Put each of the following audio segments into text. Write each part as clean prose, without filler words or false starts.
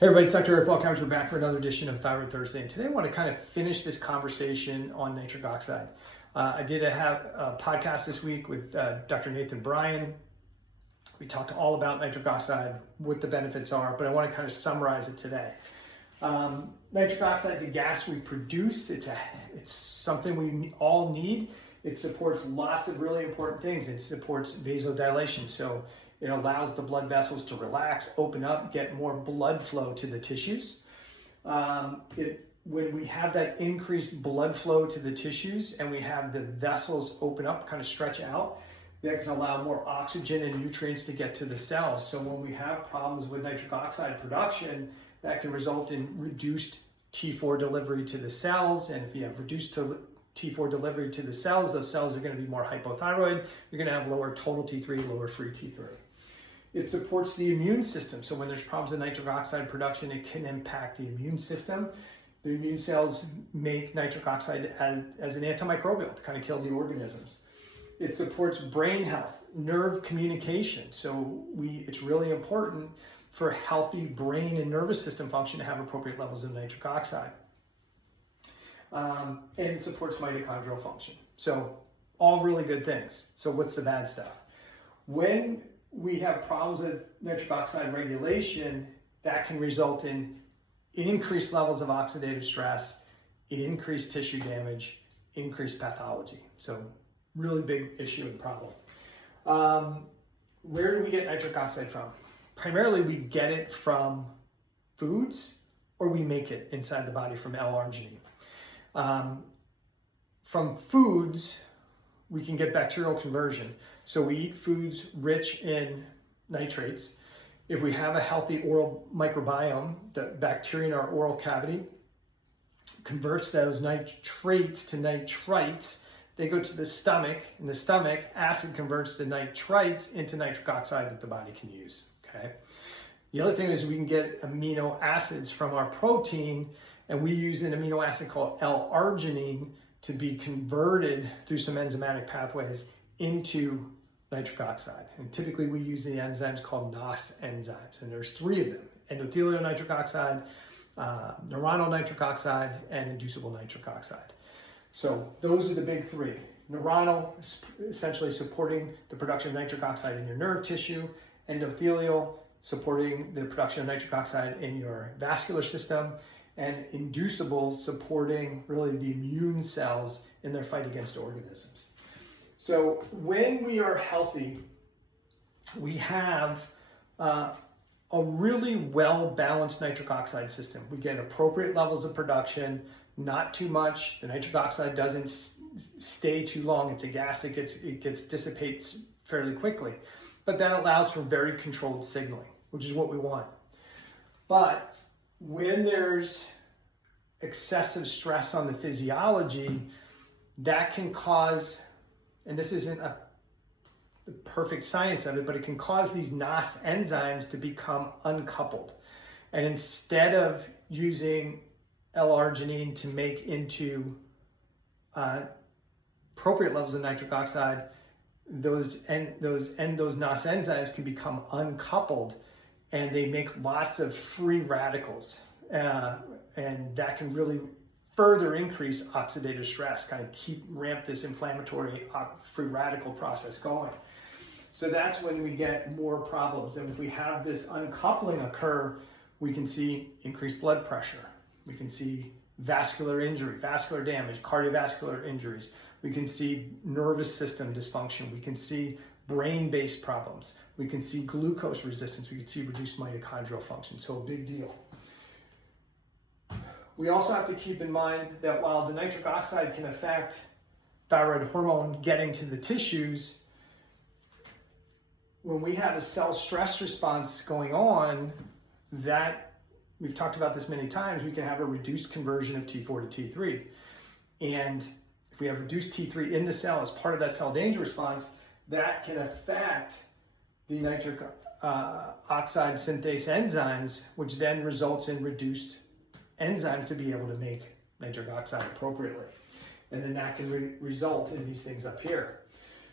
Hey everybody, it's Dr. Eric Balkowitz. We're back for another edition of Thyroid Thursday. And today I want to kind of finish this conversation on nitric oxide. I did have a podcast this week with Dr. Nathan Bryan. We talked all about nitric oxide, what the benefits are, but I want to kind of summarize it today. Nitric oxide is a gas we produce. It's something we all need. It supports lots of really important things. It supports vasodilation. So it allows the blood vessels to relax, open up, get more blood flow to the tissues. When we have that increased blood flow to the tissues and we have the vessels open up, kind of stretch out, that can allow more oxygen and nutrients to get to the cells. So when we have problems with nitric oxide production, that can result in reduced T4 delivery to the cells. And if you have reduced T4 delivery to the cells, those cells are going to be more hypothyroid. You're going to have lower total T3, lower free T3. It supports the immune system. So when there's problems with nitric oxide production, it can impact the immune system. The immune cells make nitric oxide as an antimicrobial to kind of kill the organisms. It supports brain health, nerve communication. So it's really important for healthy brain and nervous system function to have appropriate levels of nitric oxide. And it supports mitochondrial function. So all really good things. So what's the bad stuff? When we have problems with nitric oxide regulation, that can result in increased levels of oxidative stress, increased tissue damage, increased pathology. So really big issue and problem. Where do we get nitric oxide from? Primarily we get it from foods, or we make it inside the body from L-arginine. From foods, we can get bacterial conversion. So we eat foods rich in nitrates. If we have a healthy oral microbiome, the bacteria in our oral cavity converts those nitrates to nitrites. They go to the stomach. In the stomach, acid converts the nitrites into nitric oxide that the body can use. Okay. The other thing is we can get amino acids from our protein, and we use an amino acid called L-arginine to be converted through some enzymatic pathways into nitric oxide. And typically we use the enzymes called NOS enzymes, and there's three of them: endothelial nitric oxide, neuronal nitric oxide, and inducible nitric oxide. So those are the big three. Neuronal is essentially supporting the production of nitric oxide in your nerve tissue. Endothelial, supporting the production of nitric oxide in your vascular system. And inducible, supporting really the immune cells in their fight against organisms. So when we are healthy, we have a really well-balanced nitric oxide system. We get appropriate levels of production, not too much. The nitric oxide doesn't stay too long. It's a gas, it dissipates fairly quickly. But that allows for very controlled signaling, which is what we want. But when there's excessive stress on the physiology, that can cause, and this isn't the perfect science of it, but it can cause these NOS enzymes to become uncoupled. And instead of using L-arginine to make into appropriate levels of nitric oxide, those NOS enzymes can become uncoupled, and they make lots of free radicals. And that can really further increase oxidative stress, kind of ramp this inflammatory free radical process going. So that's when we get more problems. And if we have this uncoupling occur, we can see increased blood pressure. We can see vascular injury, vascular damage, cardiovascular injuries. We can see nervous system dysfunction. We can see brain-based problems. We can see glucose resistance. We can see reduced mitochondrial function. So a big deal. We also have to keep in mind that while the nitric oxide can affect thyroid hormone getting to the tissues, when we have a cell stress response going on, that we've talked about this many times, we can have a reduced conversion of T4 to T3. And if we have reduced T3 in the cell as part of that cell danger response, that can affect the nitric oxide synthase enzymes, which then results in reduced enzymes to be able to make nitric oxide appropriately. And then that can result in these things up here.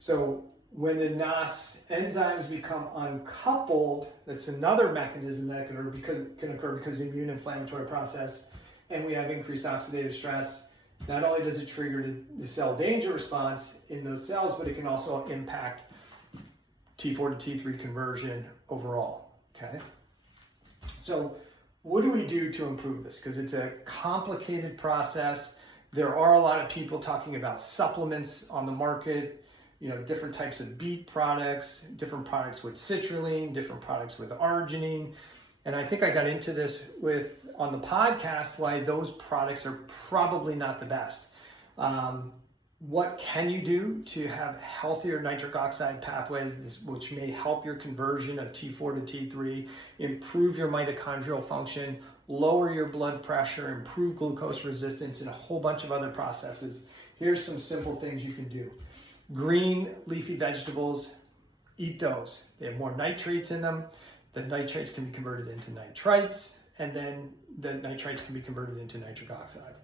So When the NOS enzymes become uncoupled, that's another mechanism that can occur because of the immune inflammatory process, and we have increased oxidative stress. Not only does it trigger the cell danger response in those cells, but it can also impact T4 to T3 conversion overall, okay? So what do we do to improve this? Because it's a complicated process. There are a lot of people talking about supplements on the market, you know, different types of beet products, different products with citrulline, different products with arginine. And I think I got into this on the podcast, why those products are probably not the best. What can you do to have healthier nitric oxide pathways, which may help your conversion of T4 to T3, improve your mitochondrial function, lower your blood pressure, improve glucose resistance, and a whole bunch of other processes. Here's some simple things you can do. Green leafy vegetables, eat those. They have more nitrates in them. The nitrates can be converted into nitrites, and then the nitrites can be converted into nitric oxide.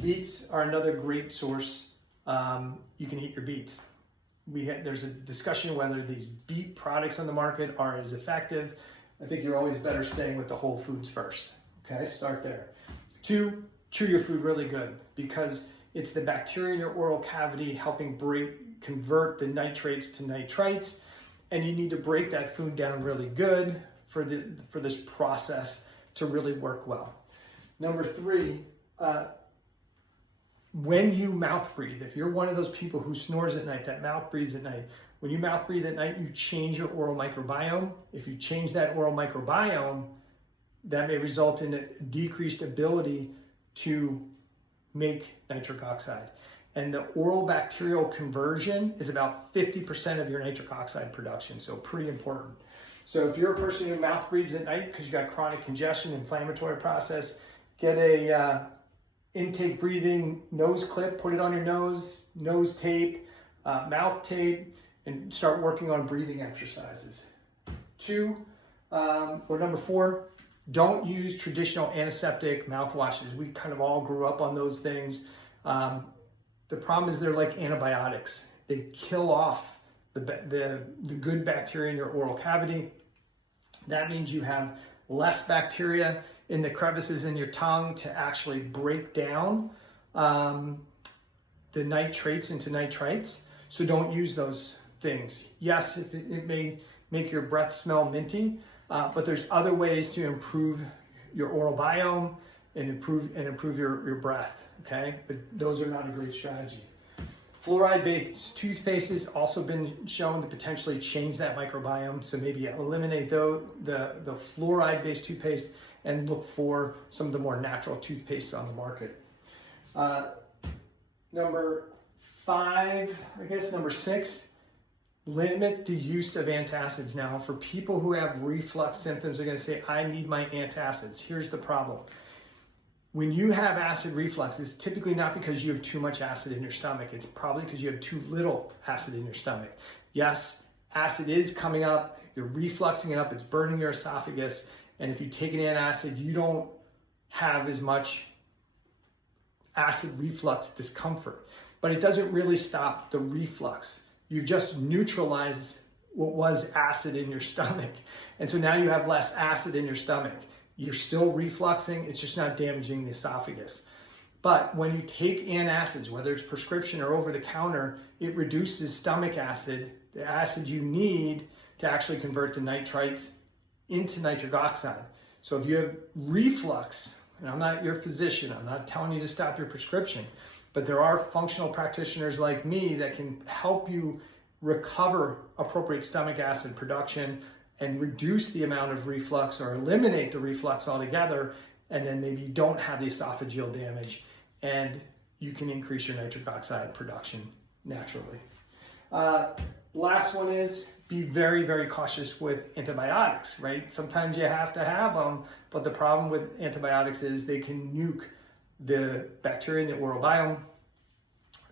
Beets are another great source. You can eat your beets. There's a discussion whether these beet products on the market are as effective. I think you're always better staying with the whole foods first. Okay, start there. 2, chew your food really good, because it's the bacteria in your oral cavity helping convert the nitrates to nitrites, and you need to break that food down really good for this process to really work well. Number 3, when you mouth breathe, if you're one of those people who snores at night, that mouth breathes at night, when you mouth breathe at night, you change your oral microbiome. If you change that oral microbiome, that may result in a decreased ability to make nitric oxide. And the oral bacterial conversion is about 50% of your nitric oxide production, so pretty important. So if you're a person who mouth breathes at night because you got chronic congestion, inflammatory process, get a intake breathing nose clip, put it on your nose tape, mouth tape, and start working on breathing exercises. 2, or number 4, don't use traditional antiseptic mouthwashes. We kind of all grew up on those things. The problem is they're like antibiotics. They kill off the good bacteria in your oral cavity. That means you have less bacteria in the crevices in your tongue to actually break down the nitrates into nitrites. So don't use those things. Yes, it may make your breath smell minty, but there's other ways to improve your oral biome and improve your breath, okay? But those are not a great strategy. Fluoride-based toothpaste has also been shown to potentially change that microbiome, so maybe eliminate the fluoride-based toothpaste and look for some of the more natural toothpastes on the market. Number 6, limit the use of antacids. Now, for people who have reflux symptoms, they're going to say, I need my antacids. Here's the problem. When you have acid reflux, it's typically not because you have too much acid in your stomach. It's probably because you have too little acid in your stomach. Yes, acid is coming up, you're refluxing it up, it's burning your esophagus, and if you take an antacid, you don't have as much acid reflux discomfort. But it doesn't really stop the reflux. You've just neutralized what was acid in your stomach. And so now you have less acid in your stomach. You're still refluxing, it's just not damaging the esophagus. But when you take antacids, whether it's prescription or over the counter, it reduces stomach acid, the acid you need to actually convert the nitrites into nitric oxide. So if you have reflux, and I'm not your physician, I'm not telling you to stop your prescription, but there are functional practitioners like me that can help you recover appropriate stomach acid production and reduce the amount of reflux or eliminate the reflux altogether, and then maybe you don't have the esophageal damage and you can increase your nitric oxide production naturally. Last one is be very, very cautious with antibiotics, right? Sometimes you have to have them, but the problem with antibiotics is they can nuke the bacteria in the oral biome.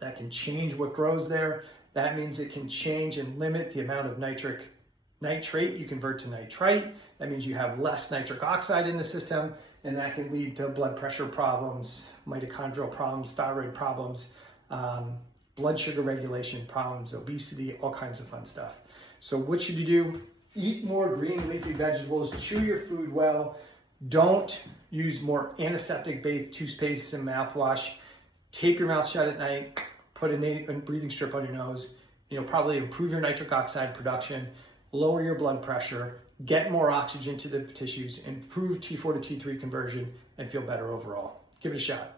That can change what grows there. That means it can change and limit the amount of nitrate you convert to nitrite. That means you have less nitric oxide in the system, and that can lead to blood pressure problems, mitochondrial problems, thyroid problems, blood sugar regulation problems, obesity, all kinds of fun stuff. So what should you do? Eat more green leafy vegetables, chew your food well, don't use more antiseptic-based toothpaste and mouthwash, tape your mouth shut at night, put a breathing strip on your nose, probably improve your nitric oxide production, lower your blood pressure, get more oxygen to the tissues, improve T4 to T3 conversion, and feel better overall. Give it a shot.